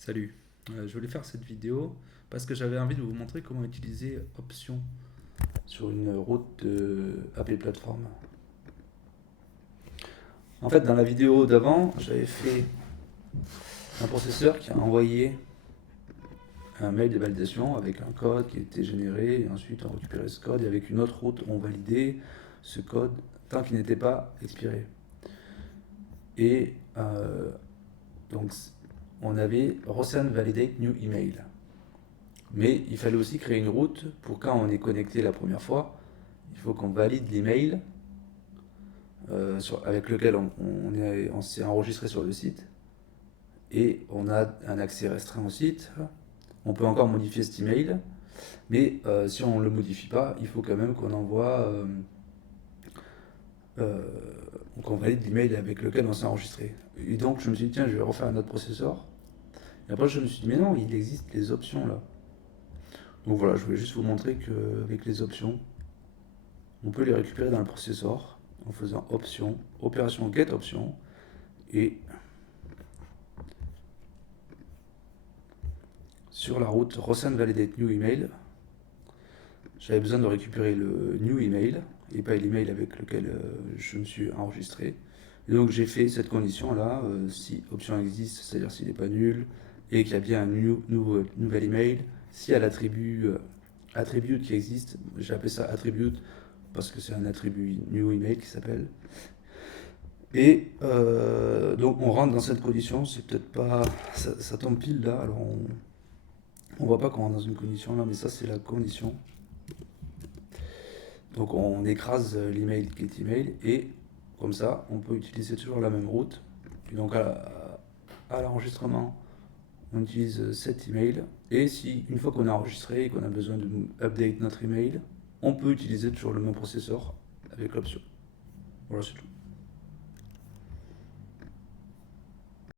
Salut. Je voulais faire cette vidéo parce que j'avais envie de vous montrer comment utiliser Option sur une route de AP Platform. En fait, dans la vidéo d'avant, j'avais fait un processeur qui a envoyé un mail de validation avec un code qui était généré et ensuite on récupérait ce code et avec une autre route on validait ce code tant qu'il n'était pas expiré. Et donc on avait Rosend Validate New Email. Mais il fallait aussi créer une route pour quand on est connecté la première fois, il faut qu'on valide l'email avec lequel on s'est enregistré sur le site et on a un accès restreint au site. On peut encore modifier cet email, mais si on ne le modifie pas, il faut quand même qu'on envoie, euh, qu'on valide l'email avec lequel on s'est enregistré. Et donc je me suis dit, tiens, je vais refaire un autre processeur. Et après je me suis dit, mais non, il existe les options là. Donc voilà, je voulais juste vous montrer qu'avec les options, on peut les récupérer dans le processeur en faisant option, opération get option, et sur la route Rosend Validate New Email, j'avais besoin de récupérer le new email et pas l'email avec lequel je me suis enregistré. Et donc j'ai fait cette condition là, si option existe, c'est-à-dire s'il n'est pas nul et qu'il y a bien un nouvel email, s'il y a l'attribut attribute qui existe, j'ai appelé ça attribute parce que c'est un attribut new email qui s'appelle. Et donc on rentre dans cette condition, c'est peut-être pas. Ça tombe pile là, alors on voit pas qu'on rentre dans une condition là, mais ça c'est la condition. Donc on écrase l'email get email et comme ça on peut utiliser toujours la même route. Et donc à l'enregistrement, on utilise cet email. Et si une fois qu'on a enregistré et qu'on a besoin de update notre email, on peut utiliser toujours le même processeur avec l'option. Voilà, c'est tout.